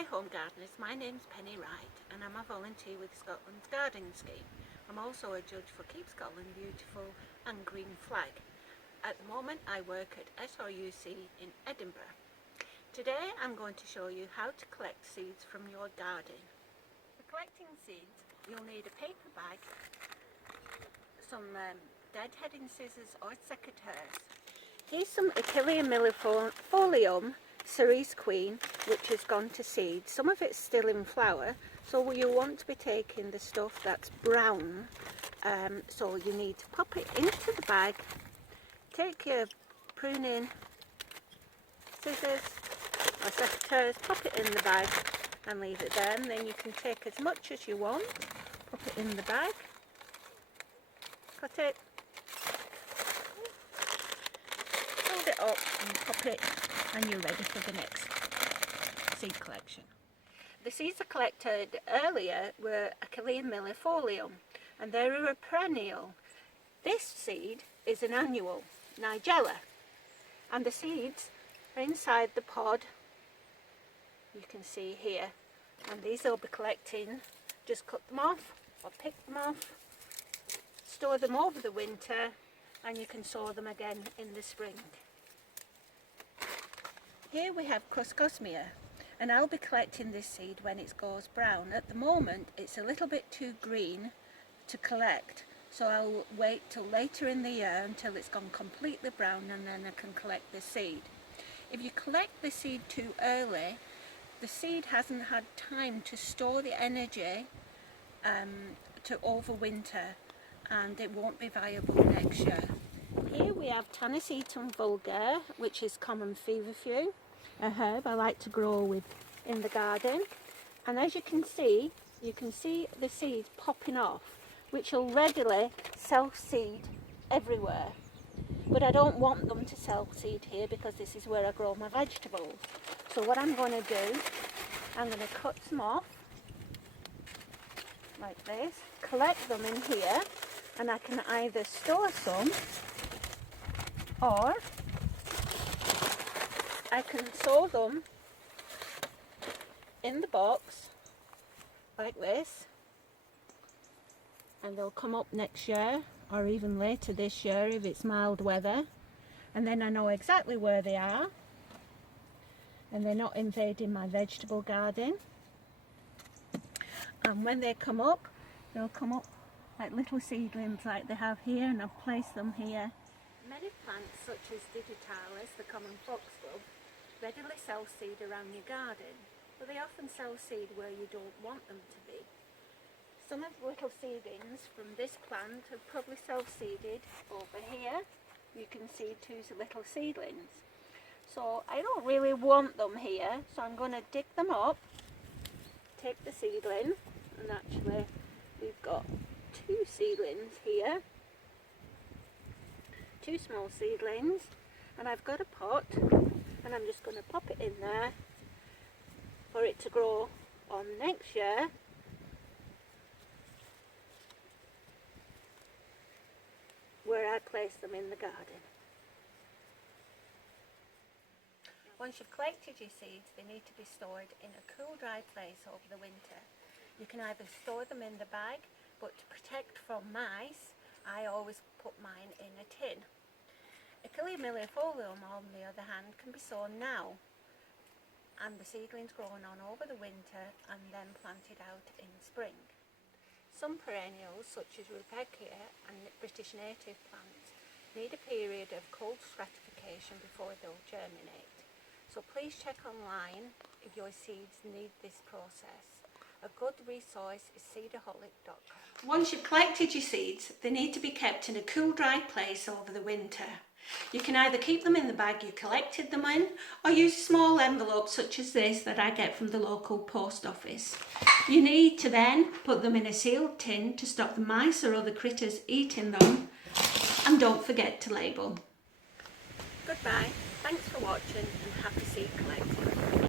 Hi home gardeners, my name's Penny Wright and I'm a volunteer with Scotland's Gardening Scheme. I'm also a judge for Keep Scotland Beautiful and Green Flag. At the moment I work at SRUC in Edinburgh. Today I'm going to show you how to collect seeds from your garden. For collecting seeds you'll need a paper bag, some deadheading scissors or secateurs. Here's some Achillea millefolium cerise queen, which has gone to seed. Some of it's still in flower, so you want to be taking the stuff that's brown. So you need to pop it into the bag, take your pruning scissors or secateurs, pop it in the bag and leave it there, and then you can take as much as you want, pop it in the bag, cut it, hold it up and pop it, and you're ready for the next seed collection. The seeds I collected earlier were Achillea millefolium and they're a perennial. This seed is an annual, Nigella, and the seeds are inside the pod, you can see here, and these I'll be collecting. Just cut them off or pick them off, store them over the winter, and you can sow them again in the spring. Here we have Cruscosmia, and I'll be collecting this seed when it goes brown. At the moment it's a little bit too green to collect, so I'll wait till later in the year until it's gone completely brown, and then I can collect the seed. If you collect the seed too early, the seed hasn't had time to store the energy to overwinter, and it won't be viable next year. Here we have Tanacetum vulgare, which is common feverfew, a herb I like to grow with in the garden. And as you can see the seeds popping off, which will readily self-seed everywhere. But I don't want them to self-seed here because this is where I grow my vegetables. So what I'm going to do, I'm going to cut some off, like this, collect them in here, and I can either store some or I can sow them in the box like this, and they'll come up next year or even later this year if it's mild weather, and then I know exactly where they are and they're not invading my vegetable garden. And when they come up, they'll come up like little seedlings like they have here, and I've placed them here. Many plants such as digitalis, the common foxglove, readily self-seed around your garden, but they often self-seed where you don't want them to be. Some of the little seedlings from this plant have probably self-seeded over here. You can see two little seedlings. So I don't really want them here, so I'm going to dig them up, take the seedling, and actually we've got two seedlings here. Two small seedlings, and I've got a pot, and I'm just going to pop it in there for it to grow on next year. Where I place them in the garden. Once you've collected your seeds, they need to be stored in a cool, dry place over the winter. You can either store them in the bag, but to protect from mice, I always put mine in a tin. Achillea millefolium, on the other hand, can be sown now, and the seedlings grown on over the winter and then planted out in spring. Some perennials, such as Rudbeckia and British native plants, need a period of cold stratification before they'll germinate. So please check online if your seeds need this process. A good resource is cedarholic.com. Once you've collected your seeds, they need to be kept in a cool, dry place over the winter. You can either keep them in the bag you collected them in, or use a small envelope such as this that I get from the local post office. You need to then put them in a sealed tin to stop the mice or other critters eating them, and don't forget to label. Goodbye, thanks for watching and happy seed collecting.